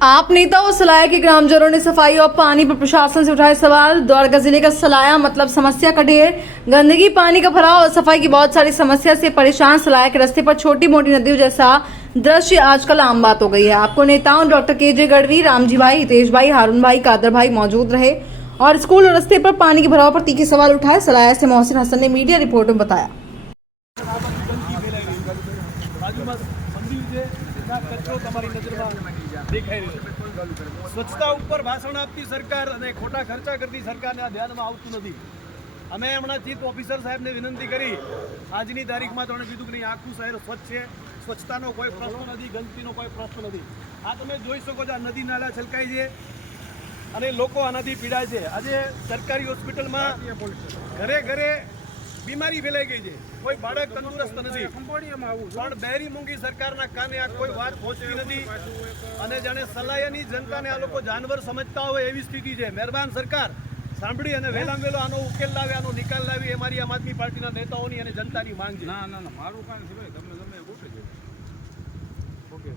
आप नेताओं सलाया के ग्रामजनों ने सफाई और पानी पर प्रशासन से उठाए सवाल। द्वारका जिले का सलाया मतलब समस्या का ढेर, गंदगी, पानी का भराव और सफाई की बहुत सारी समस्या से परेशान सलाया के रास्ते पर छोटी मोटी नदियों जैसा दृश्य आजकल आम बात हो गई है। आपको नेताओं डॉक्टर केजे गढ़वी, रामजी भाई, हितेश भाई, हारून भाई, कादर भाई मौजूद रहे और स्कूल और रास्ते पर पानी के भराव पर तीखे सवाल उठाए। सलाया से मोहसिन हसन ने मीडिया रिपोर्ट में बताया। સ્વચ્છતા ઉપર ભાષણ આપતી સરકાર અને ખોટા ખર્ચા કરતી સરકારને આ ધ્યાનમાં આવતું નથી। અમે હમણાં ચીફ ઓફિસર સાહેબને વિનંતી કરી, આજની તારીખમાં તેમણે કીધું કે નહીં, આખું શહેર સ્વચ્છ છે, સ્વચ્છતાનો કોઈ પ્રશ્ન નથી, ગંદકીનો કોઈ પ્રશ્ન નથી। આ તમે જોઈ શકો છો, આ નદી નાળા છલકાય છે અને લોકો આનાથી પીડાય છે। આજે સરકારી હોસ્પિટલમાં ઘરે ઘરે બીમારી ફેલાઈ ગઈ છે, કોઈ બાળક તંદુરસ્ત નથી, પણ બહેરી મૂંગી સરકારના કાને આ કોઈ વાત પહોંચતી નથી અને જાણે સલાયાની જનતાને આ લોકો જાનવર સમજતા હોય એવી સ્થિતિ છે। મહેરબાન સરકાર સાંભળી અને વહેલામાં વહેલો આનો ઉકેલ લાવે, આનો નિકાલ લાવે, એ મારી આમ આદમી પાર્ટીના નેતાઓની અને જનતાની માંગ છે। ના મારું કામ છે ભાઈ, તમને ગમે ઓકે